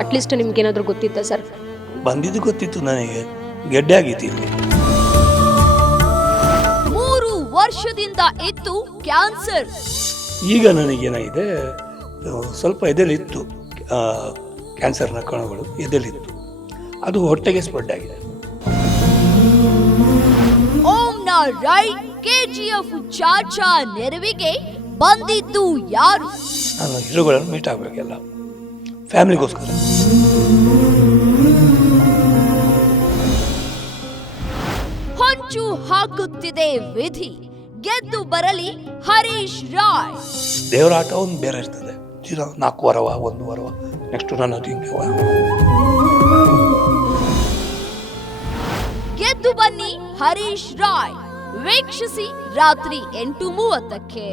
At least ನಿಮ್ಗೇನಾದರೂ ಗೊತ್ತಿತ್ತಾ sir? ಬಂದಿದ್ದು ಗೊತ್ತಿತ್ತು ನನಗೆ, ಗೆಡ್ಡೆ ಆಗಿತ್ತು ಇಲ್ಲಿ. 3 ವರ್ಷದಿಂದ ಇತ್ತು ಕ್ಯಾನ್ಸರ್. ಈಗ ನನಗೇನಾಗಿದೆ, ಸ್ವಲ್ಪ ಎದೆಲಿತ್ತು, ಕ್ಯಾನ್ಸರ್ನ ಕಣಗಳು ಎದೆಲಿತ್ತು, ಅದು ಹೊಟ್ಟೆಗೆ ಸ್ಪ್ರೆಡ್ ಆಗಿದೆ. ಓಂನ ರೈಟ್ KGF ಚಾಚಾ ನೆರವಿಗೆ ಬಂದಿದ್ದು ಯಾರು? ನಾನು ಹೀರೋಗಳನ್ನು ಮೀಟ್ ಆಗಬೇಕೆಲ್ಲ, ಫ್ಯಾಮಿಲಿಗೋಸ್ಕರ. ಹೊಂಚು ಹಾಕುತ್ತಿದೆ ವಿಧಿ, ಗೆದ್ದು ಬರಲಿ ಹರೀಶ್ ರಾಯ್. ದೇವರ ಆಟ ಒಂದು ಬೇರೆ ಇರ್ತದೆ. 4 ವರವ 1 ವರವ, ನೆಕ್ಸ್ಟ್ ನನ್ನ ಹಿಂಗೆ ಗೆದ್ದು ಬನ್ನಿ ಹರೀಶ್ ರಾಯ್. ವೀಕ್ಷಿಸಿ ರಾತ್ರಿ 8:30ಕ್ಕೆ.